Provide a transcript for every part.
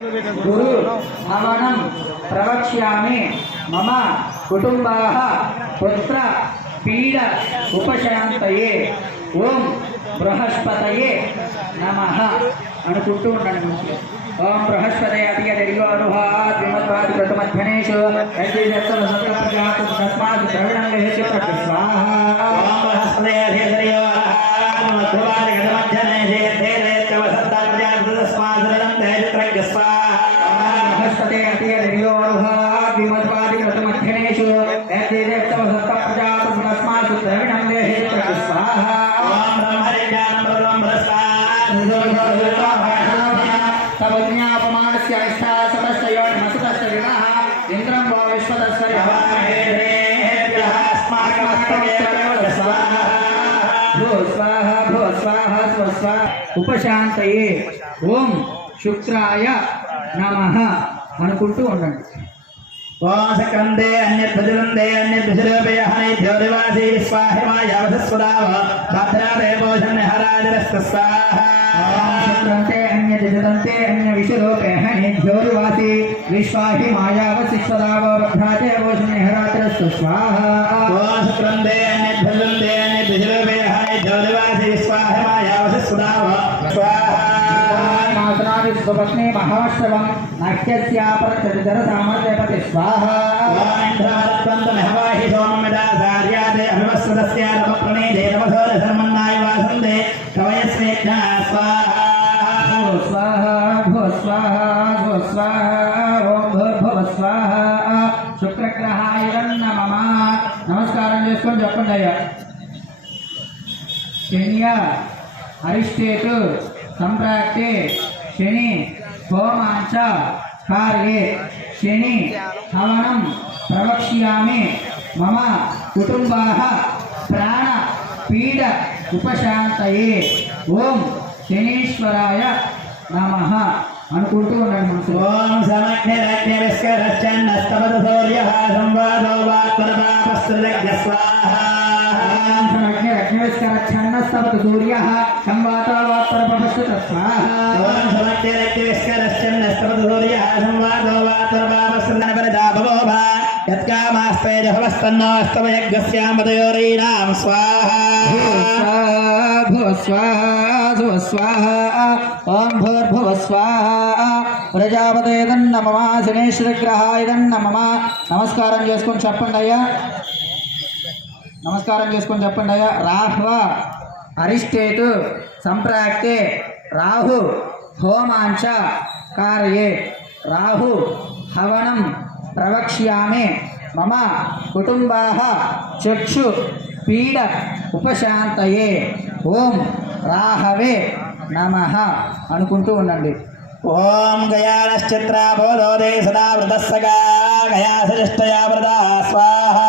गुरु हवनं प्रवक्ष्यामि मम कुटुंबाः पुत्र पीड उपशांतये ओम बृहस्पतये नमः अनुకుంటూ ఉండండి మనసులో ओम बृहस्पतये अतिय दरियोरुहात् विमत्वादि कृतमध्वनेषु यद्यत्सव सत्प्रजातु तस्मात् द्रविणं लेहति स्वाहा ओम बृहस्पतये अतिय दरियोरुहात् विमत्वादि कृतमध्वनेषु यद्यत्सव सत्प्रजातु तस्मात् द्रविणं लेहति स्वाहा बृहस्पतये अतिय दरियोरुहात् विमत्वादि कृतमध्वनेषु यद्यत्सव सत्प्रजातु तस्मात् द्रविणं लेहति स्वाहा ओम ब्रह्मज्ञानं ब्रह्म तवज्ञापमानस्य अष्टा समस्तयो नमस्तस्य विनः इन्द्रं वो विश्वतस्य यवाहेभ्यः अस्माकमस्तमस्तयो स्वाहा भो स्वाहा स्वाहा उपशांतये ओम शुक्राय नमः అనుకుంటూ ఉండండి ओम सकंदे अन्यद्भुजनंदे अन्यद्भुजरूपयः ज्योतिवासी स्वाहिमायावसस्वदाव भद्रादेवोषण हराजरस्त स्वाहा शुक्रंते अन्यद्भुजनंते अन्यविषरूपयः ज्योतिवासी विश्वाहि मायावसस्वदाव भद्रादेवोषण हराजरस्त स्वाहा ओम शुक्रंते अन्यद्भुजनंते अन्यद्भुजरूपयः ज्योतिवासी स्वाहिमायावसस्वदाव स्वाहा सुपत्नी महाश्रवं नाट्यस्यापरचर सामर्थ्यपति स्वाहा ओमिन्द्रवत्वन्तमहवाहि सोममिदाचार्यादे अभिवस्वतस्य नवप्रणीते नवसोर धर्मन्नाय वासन्ते कवयस्मेघ्ना स्वाहा स्वाहा भो स्वाहा भो स्वाहा ओम भूर्भुव स्वाहा शुक्रग्रहाय नमः नमस्कारं చేసుకొని చెప్పండి అయ్యా శనియ అరిష్టేతు సంప్రాప్తే शनि होमांच कार्ये शनि हवनं प्रवक्ष्यामि मम कुटुंबाः प्राण पीड उपशांतये ओम शनीश्वराय नमः అనుకుంటూ ఉండండి మనసు ఓం సమజ్ఞరజ్ఞవిస్కరశ్చన్నస్తవతు సూర్యః సంవాదో వాత్పరపాపస్త్రదగ్ధ స్వాహా ఓం సమజ్ఞరజ్ఞవిస్కరశ్చన్నస్తవతు సూర్యః సంవాదో వాత్పరపాపస్త్రదగ్ధ స్వాహా ఓం సమజ్ఞరజ్ఞవిస్కరశ్చన్నస్తవతు సూర్యః సంవాదో వాత్పరపాపస్త్రదగ్ధ यत्कामास्ते जहवस्तन्नोऽस्तव यज्ञस्यामदयोरीणां स्वाहा भो स्वाहा स्वाहा ओम भूर्भुव स्वाहा प्रजापते नमः शनीश्वरग्रहाय नमः నమస్కారం చేసుకొని చెప్పండి అయ్యా నమస్కారం చేసుకొని చెప్పండి అయ్యా రాహ్వ అరిష్టేతు సంప్రాక్తే రాహు హోమాంచ కార్యే రాహు హవనం ప్రవక్ష్యామి మమ కుటుంబాః చక్షు పీడ ఉపశాంతయే ఓం రాహవే నమః అనుకుంటూ ఉండండి ఓం గయానశ్చిత్రాబోధోదే సదా వృతస్సగా గయాసృష్టయా వృతా స్వాహా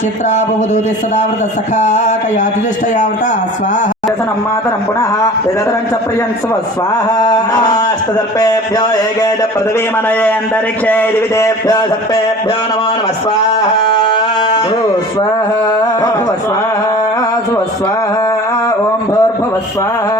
చిత్రాబోధోదే సదా వృతస్సఖా గయాతిష్టయా వృతా స్వాహా మాతరం పునః యదరం చ ప్రియంస్వ స్వాహా నమస్తదర్పేభ్యో ఏకేద పృథివీమనయే అంతరిక్షే దివిదేభ్యో సర్పేభ్యో నమో నమః స్వాహా స్వాహా స్వాహా స్వాహా ఓం భూర్భువ స్వాహా